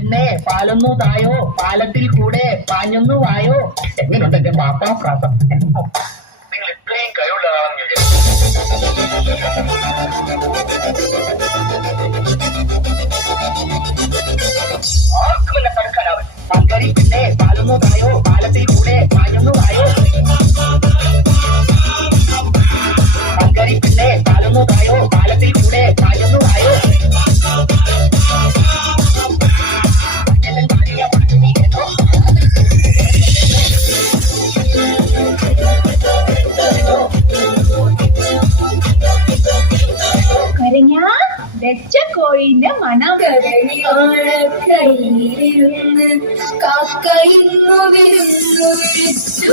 പിന്നെ പാലൊന്നു തായോ, പാലത്തിൽ കൂടെ പാഞ്ഞൊന്നു വായോ. എങ്ങനെയുണ്ട് എന്റെ പാപ്പാപ്രാസം? നിങ്ങൾ ഇത്രയും കഴിവുള്ളതാണെന്ന് ആർക്കും എന്നെ തടുക്കാനാവും. പങ്കരി പിന്നെ പാലൊന്നു തായോ, പാലത്തിൽ കൂടെ പാഞ്ഞൊന്നു വായോ. പങ്കരി പിന്നെ പാലൊന്നു തായോ, പാലത്തിൽ കൂടെ പാഞ്ഞൊന്നു വായോ. കരഞ്ഞാ വെച്ച കോഴിന്റെ മണം. കരളിയോളക്കൈയിലിരുന്ന് കാക്കയിന്നു വിരുന്നു വിളിച്ചു